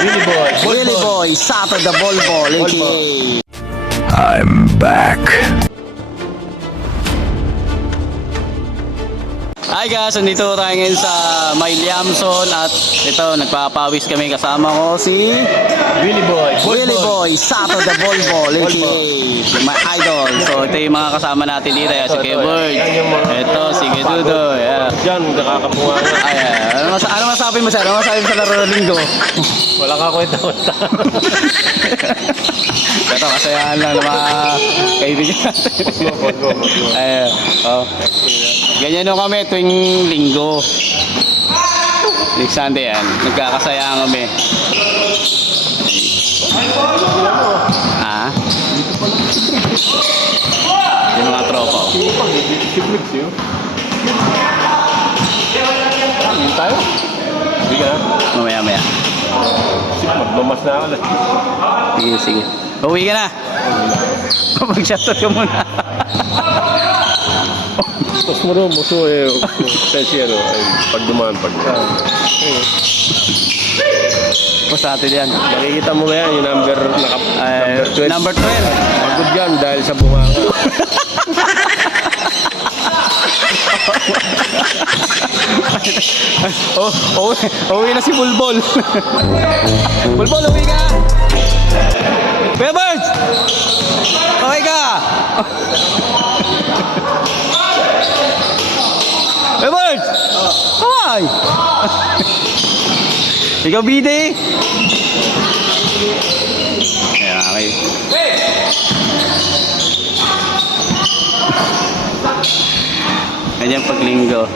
Willy Boy, Sato the Bolbol, aka I'm back. Hi guys, nandito tayo ngayon sa May Liamson at ito, nagpapawis kami, kasama ko si Willy Boy, Sato the Bolbol, aka my idol. So ito yung mga kasama natin dito, si Kevin, ito si Gedudo. Diyan, nakakapunga nga. Ano masabi mo sir? Ano masabi mo sa laro linggo? Wala ka kwenta. Ito, kasayahan lang ng mga kaibigan natin. Ganyan nung kami tuwing linggo. Next Sunday yan, nagkakasayahan kami. Yung mga tropa. Hindi tayo? Hindi ka na? Mamaya. Magmamas na ako na. Sige. Uwi ka na. Mag-shoutout ka muna. Tapos mo rin, muso eh. Kasi ano, pag dumaan. Basta natin yan. Makikita mo ba yan, yung number 12. Number 12. Pagod yan dahil sa bunganga. Uwi na si Bulbol. Bulbol, uwi ka. Kuya Birds! Okay ka? Kuya Birds! Hi! Ikaw, Bide? Ayan, okay. Ganyan paglinggo.